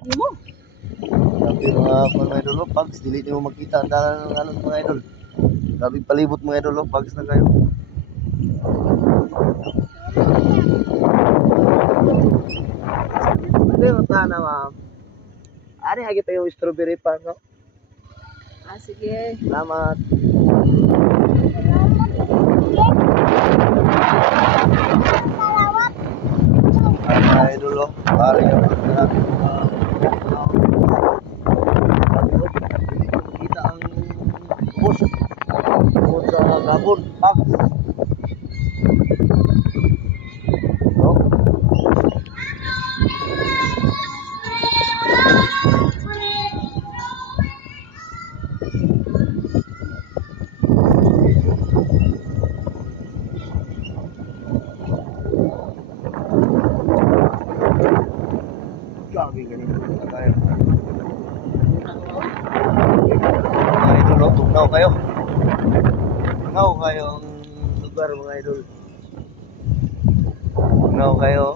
Hindi mo. Grabe mga idol, oh, Pags, dili nyo makita ang dalan ng ano mga idol. Grabe palibot mga idol, oh, Pags na kayo. Hindi mo na ma'am. Ari hagi pa yung strawberry pa, no? Ah, sige. Salamat. Mga idol, oh, pare yung kita ang bus tungkol sa Gabon, Pags. No? Grabe ganito na tayo. Mga idol, oh, tugnaw kayo. Tugnaw kayo ang lugar mga idol. Tugnaw kayo.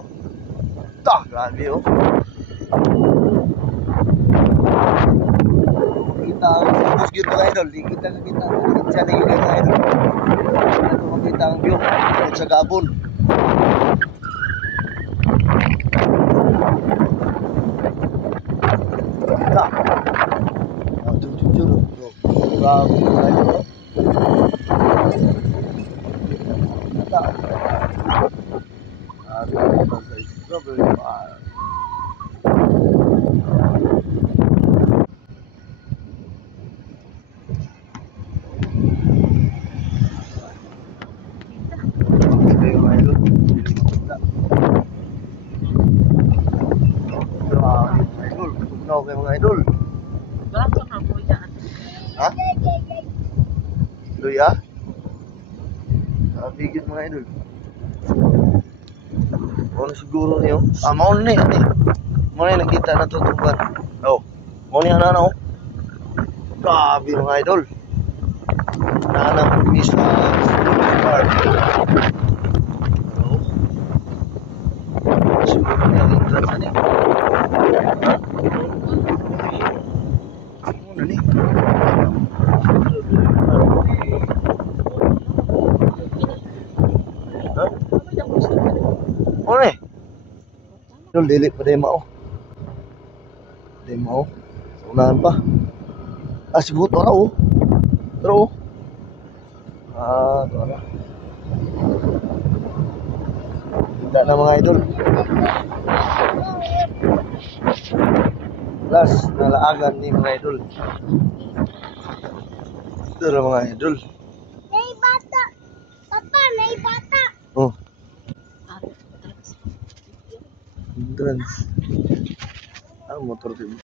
Grabe oh. Kita ang bus gitu mga idol. Di kita kita. Kita na yun mga idol. Ito makita ang view sa Gabon. Jujur. Grabe mga idol. Okay mga idol. Baka ka mo yan. Ha? Luya? Bigit mga idol. Ano siguro niyo? Mauna na yan eh. Mauna na nakita na tutupan. Oh, mauna na ano? Grabe mga idol. Nanang miss na park. Oh. Siguro niya ang entrance na niya. Ha? Ano ni? Ha? Ano eh? Idol, dili pa din mao. Di mao. Sa unahan pa. Sigot na oh. Pero oh. Ito na. Hindi na mga idol. Last, nalaagan ni mga idol. Ito na mga idol. May bata. Papa, may bata. Oh. Entrance. Ang motor din.